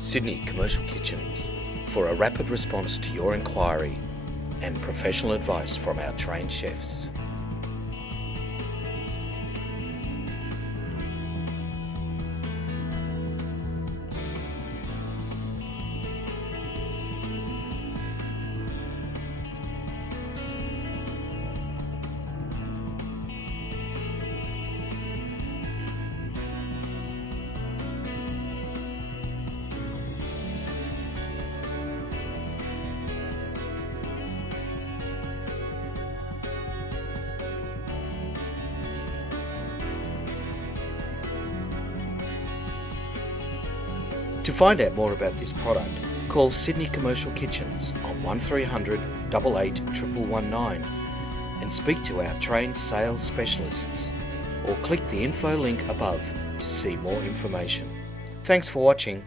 Sydney Commercial Kitchens, for a rapid response to your inquiry and professional advice from our trained chefs. To find out more about this product, call Sydney Commercial Kitchens on 1300 88 1119 and speak to our trained sales specialists, or click the info link above to see more information. Thanks for watching.